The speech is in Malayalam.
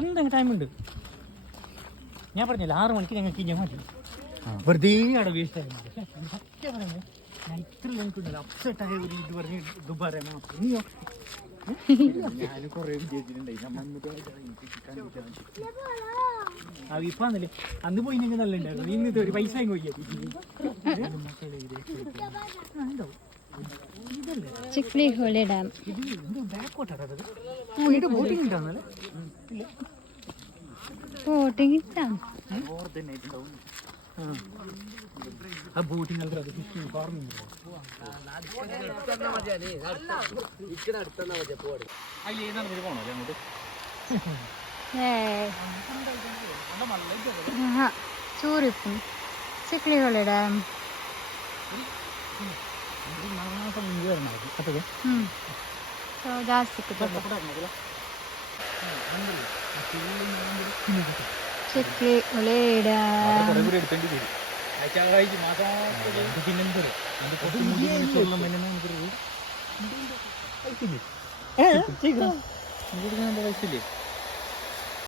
എന്തെങ്കിലും ടൈമുണ്ട്. ഞാൻ പറഞ്ഞില്ല 6 മണിക്ക് ഞങ്ങൾക്ക് ഞാൻ മാറ്റി വെറുതെ അവിടെ വേസ്റ്റ് ആയി. സത്യം പറയുന്നത് ഞാൻ ഇത്ര എനിക്കുണ്ടല്ലോ അപ്സെറ്റായ ഒരു ഇത് പറഞ്ഞ് ദുബാര നീയോ ഞാൻ കുറേ വിജയിച്ചിട്ടുണ്ടായി. ഇപ്പന്നല്ലേ അന്ന് പോയി നിങ്ങൾ നല്ല ഉണ്ടായിരുന്നു. ഇന്നത്തെ ഒരു പൈസ ചിക്ലിഹോളി ഡാം ബോട്ടിംഗ് ഉണ്ടാവുന്നല്ലേ? ബോട്ടിംഗ് ഇട്ടാ ആ ബോട്ടിംഗ് അത് ഫിഷിംഗ് ഫാർമിംഗ് പോണോ അങ്ങോട്ട്? ചൂരിപ്പം ചിക്ലിഹോളി ഡാം ಜಾಸ್ತಿ ಚಿಕ್ಲಿ ಹೊಳೆ വയസ്സില്ലേ